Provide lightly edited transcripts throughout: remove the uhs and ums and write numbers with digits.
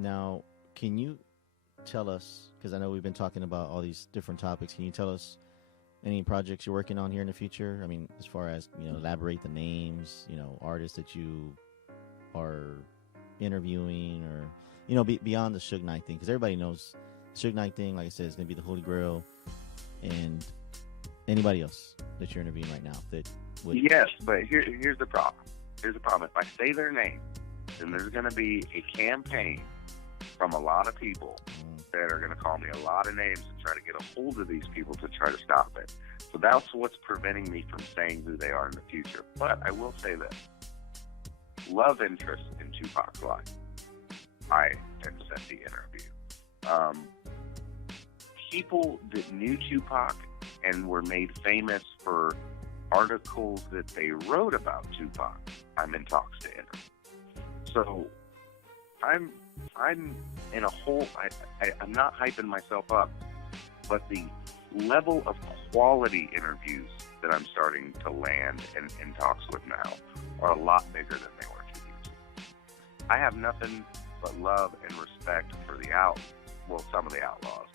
Now, can you tell us, because I know we've been talking about all these different topics, can you tell us any projects you're working on here in the future? I mean, as far as, elaborate the names, artists that you are interviewing, or, beyond the Suge Knight thing, because everybody knows Suge Knight thing, like I said, is going to be the Holy Grail, and anybody else that you're interviewing right now that would... Yes, but here's the problem. Here's the problem. If I say their name, then there's going to be a campaign from a lot of people that are going to call me a lot of names and try to get a hold of these people to try to stop it. So that's what's preventing me from saying who they are in the future. But I will say this. Love interest in Tupac's life. I sent the interview. People that knew Tupac and were made famous for articles that they wrote about Tupac, I'm in talks to interview. So I'm in a whole, I'm not hyping myself up, but the level of quality interviews that I'm starting to land in talks with now are a lot bigger than they were 2 years ago. I have nothing but love and respect for some of the outlaws.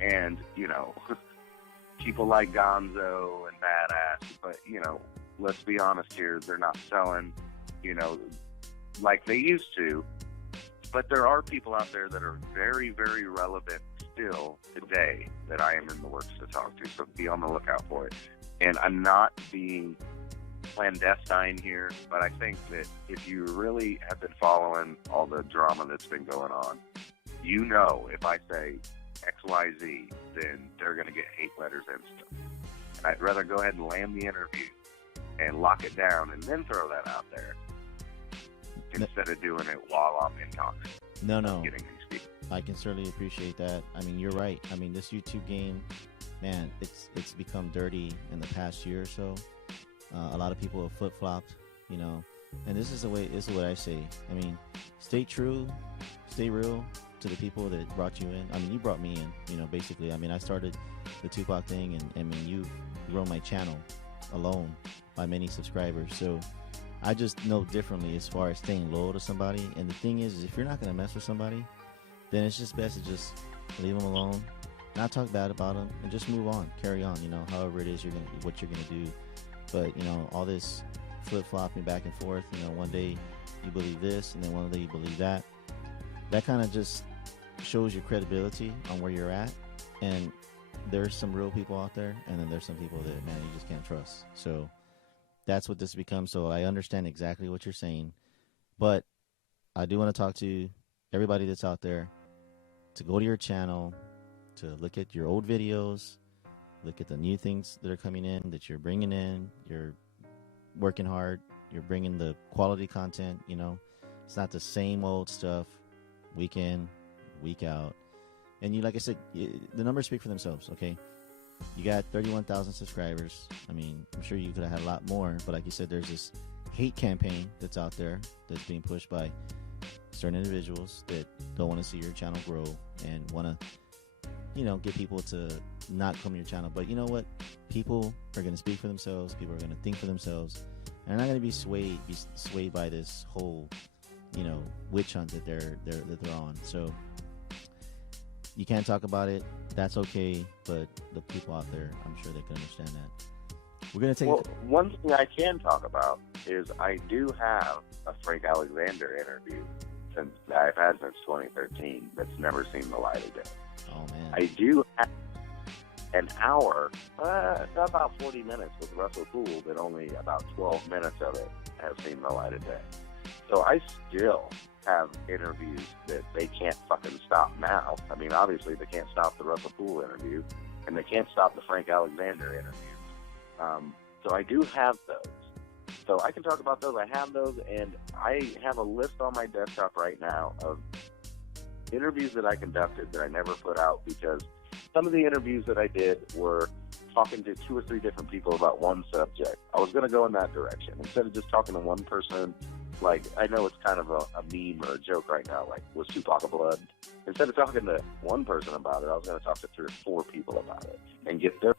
And, people like Gonzo and Badass, but, let's be honest here, they're not selling, like they used to. But there are people out there that are very, very relevant still today that I am in the works to talk to, so be on the lookout for it. And I'm not being clandestine here, but I think that if you really have been following all the drama that's been going on, if I say XYZ, then they're going to get hate letters instant. And I'd rather go ahead and land the interview and lock it down and then throw that out there instead of doing it while I'm in talks. No. Getting these people. I can certainly appreciate that. I mean, you're right. I mean, this YouTube game, man, it's become dirty in the past year or so. A lot of people have flip-flopped, and this is what I say. I mean, stay true, stay real to the people that brought you in. I mean, you brought me in, basically. I mean, I started the Tupac thing, and I mean, you've grown my channel alone by many subscribers. So I just know differently as far as staying loyal to somebody. And the thing is if you're not going to mess with somebody, then it's just best to just leave them alone, not talk bad about them, and just move on, carry on, however it is what you're going to do. But, all this flip-flopping back and forth, one day you believe this, and then one day you believe that. That kind of just shows your credibility on where you're at. And there's some real people out there, and then there's some people that, man, you just can't trust. So that's what this becomes. So I understand exactly what you're saying. But I do want to talk to everybody that's out there to go to your channel, to look at your old videos, look at the new things that are coming in, that you're bringing in. You're working hard. You're bringing the quality content, It's not the same old stuff week in, week out. And like I said, the numbers speak for themselves, okay? You got 31,000 subscribers. I mean, I'm sure you could have had a lot more, but like you said, there's this hate campaign that's out there that's being pushed by certain individuals that don't want to see your channel grow and want to, get people to not come to your channel. But you know what? People are going to speak for themselves. People are going to think for themselves. And they're not going to be swayed by this whole, witch hunt that they're on. So you can't talk about it. That's okay. But the people out there, I'm sure they can understand that. We're going to take one thing I can talk about is I do have a Frank Alexander interview that I've had since 2013 that's never seen the light of day. Oh, man. I do have an hour, about 40 minutes with Russell Poole, but only about 12 minutes of it have seen the light of day. So I still have interviews that they can't fucking stop now. I mean, obviously they can't stop the Russell Poole interview, and they can't stop the Frank Alexander interview. So I do have those. So I can talk about those. I have those, and I have a list on my desktop right now of interviews that I conducted that I never put out, because some of the interviews that I did were talking to 2 or 3 different people about one subject. I was going to go in that direction. Instead of just talking to one person, like, I know it's kind of a meme or a joke right now, like, was Tupac a blood? Instead of talking to one person about it, I was going to talk to 3 or 4 people about it and get their